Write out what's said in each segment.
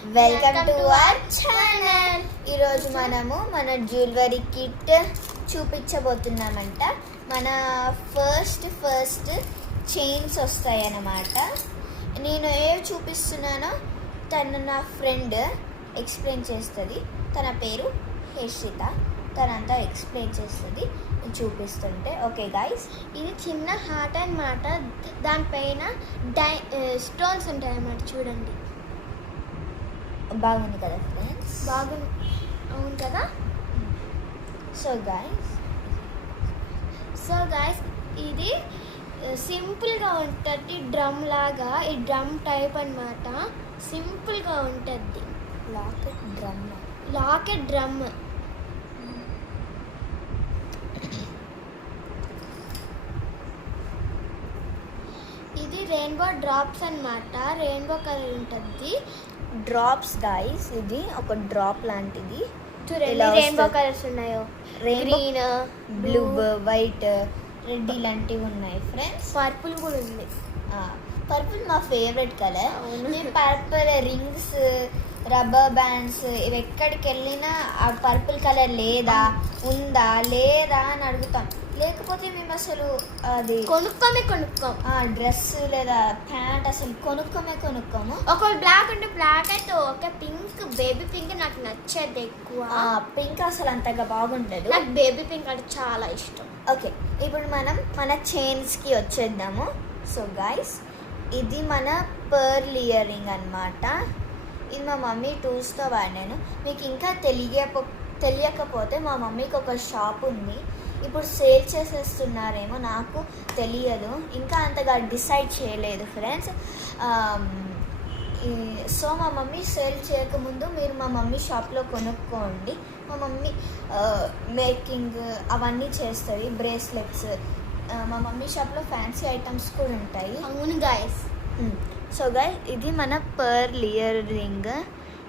Welcome to our channel. ఈరోజు మనము మన జ్యువెలరీ కిట్ చూపించబోతున్నామంట. మన ఫస్ట్ చైన్స్ వస్తాయి అన్నమాట. నేను ఏవి చూపిస్తున్నానో తను నా ఫ్రెండ్ ఎక్స్ప్లెయిన్ చేస్తుంది. తన పేరు హేషిత. తనంతా ఎక్స్ప్లెయిన్ చేస్తుంది చూపిస్తుంటే. ఓకే గైస్, ఇది చిన్న హార్ట్ అన్నమాట. దానిపైన స్టోన్స్ ఉంటాయి అన్నమాట. చూడండి, బాగుంది కదా ఫ్రెండ్స్? బాగుంది, అవును కదా. సో గైస్ ఇది సింపుల్గా ఉంటుంది. డ్రమ్ లాగా, ఈ డ్రమ్ టైప్ అన్నమాట. సింపుల్గా ఉంటుంది. Locket drum. ఇది రెయిన్బో డ్రాప్స్ అన్నమాట. రెయిన్బో కలర్ ఉంటుంది. డ్రాప్స్ గైస్, ఇది ఒక డ్రాప్ లాంటిది. చూడండి రెయిన్బో కలర్స్ ఉన్నాయో, గ్రీన్, బ్లూ, వైట్, రెడ్ ఇలాంటివి ఉన్నాయి ఫ్రెండ్స్. పర్పుల్ కూడా ఉంది. పర్పుల్ మా favourite colour. Purple rings, rubber bands, ఇవి ఎక్కడికి వెళ్ళినా ఆ పర్పుల్ కలర్ ఉందా లేదా అని అడుగుతాం. లేకపోతే మేము అసలు అది కొనుక్కోం. డ్రెస్ లేదా ప్యాంట్ అసలు కొనుక్కోము. ఒక బ్లాక్ అంటే బ్లాక్ అయితే ఓకే. పింక్, బేబీ పింక్ నాకు నచ్చేది ఎక్కువ. పింక్ అసలు అంతగా బాగుండదు. నాకు బేబీ పింక్ అంటే చాలా ఇష్టం. ఓకే, ఇప్పుడు మనం మన చైన్స్కి వచ్చేద్దాము. సో గైస్, ఇది మన పర్ల్ ఇయర్ రింగ్ అనమాట. ఇది మా మమ్మీ టూల్స్తో వాడాను. మీకు ఇంకా తెలియకపోతే మా మమ్మీకి ఒక షాప్ ఉంది. ఇప్పుడు సేల్ చేసేస్తున్నారేమో, నాకు తెలియదు. ఇంకా అంతగా డిసైడ్ చేయలేదు ఫ్రెండ్స్. సో మా మమ్మీ సేల్ చేయకముందు మీరు మా మమ్మీ షాప్లో కొనుక్కోండి. మా మమ్మీ మేకింగ్ అవన్నీ చేస్తుంది. బ్రేస్లెట్స్, మా మమ్మీ షాప్లో ఫ్యాన్సీ ఐటమ్స్ కూడా ఉంటాయి. అవును గైస్. సో గైస్, ఇది మన పర్ల్ ఇయర్ రింగ్.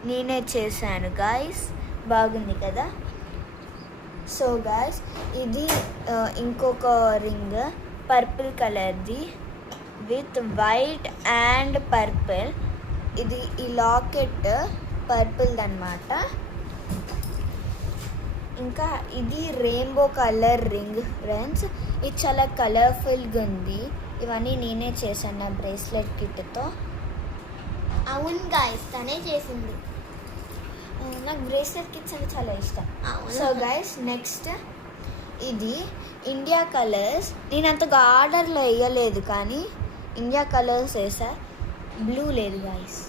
నేనే చేశాను గైస్. బాగుంది కదా. సో గైస్, ఇది ఇంకొక రింగ్ పర్పుల్ కలర్ది విత్ వైట్ అండ్ పర్పుల్. ఇది ఈ లాకెట్ పర్పుల్ అన్నమాట. ఇంకా ఇది రెయిన్బో కలర్ రింగ్ ఫ్రెండ్స్. ఇది చాలా కలర్ఫుల్గా ఉంది. ఇవన్నీ నేనే చేశాను నా బ్రేస్లెట్ కిట్తో. అవును గైస్, తనే చేసింది. నాకు బ్రేస్లెట్ కిట్స్ అంటే చాలా ఇష్టం. సో గైస్, నెక్స్ట్ ఇది ఇండియా కలర్స్. నేను అంతగా ఆర్డర్లో వేయలేదు, కానీ ఇండియా కలర్స్ వేసా. బ్లూ లేదు గైస్.